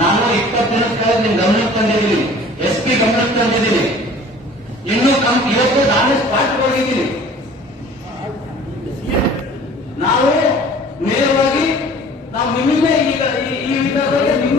ನಾವು ಇಪ್ಪತ್ತೆರಡು ಕಾಲೇಜಿನ ಗಮನಕ್ಕೆ ತಂದಿದ್ದೀನಿ ಪಿ ಗಮನಕ್ಕೆ ತಂದಿದ್ದೀನಿ ಇನ್ನು ಕಂಪ್ ಇವತ್ತು ನಾನು ಸ್ಪಾಟ್ ಹೋಗಿದ್ದೀನಿ ನಾವು ನೇರವಾಗಿ ನಾವು ನಿಮ್ಮ ಈಗ ಈ ವಿಚಾರದಲ್ಲಿ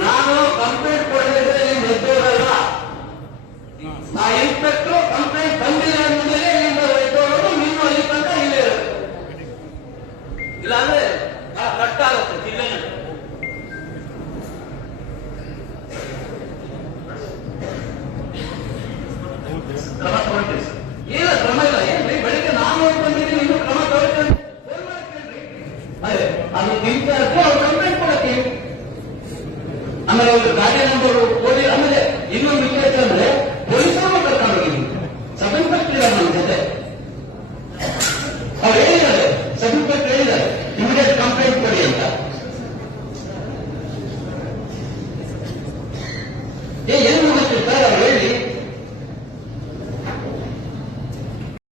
ನಾನು ಕಂಪ್ಲೇಂಟ್ ಕೊಡದಿದ್ರೆ ನಿಮ್ ಎದ್ದೋಗಲ್ಲ ನಾ ಇನ್ಸ್ಪೆಕ್ಟರ್ ಕಂಪ್ಲೇಂಟ್ ಬಂದಿಲ್ಲ ಅಂದ್ಮೇಲೆ ನಿಮ್ಮ ಎದ್ದೋಗೋದು ನಿಮ್ಮ ಇಲ್ಲ ಇಲ್ಲಾಂದ್ರೆ ಕಟ್ ಆಗುತ್ತೆ ಇಲ್ಲೇ ಅದು ನಿಂತ ಅವ್ರು ಕಂಪ್ಲೇಂಟ್ ಒಂದು ಗಾಡಿ ನಂಬರ್ ಓದಿ ಆಮೇಲೆ ಇನ್ನೊಂದು ಅಂದ್ರೆ ಪೊಲೀಸರ ಕಾಣಬೇಕು ಸಬ್ಇನ್ಸ್ಪೆಕ್ಟರ್ ಆ ಜೊತೆ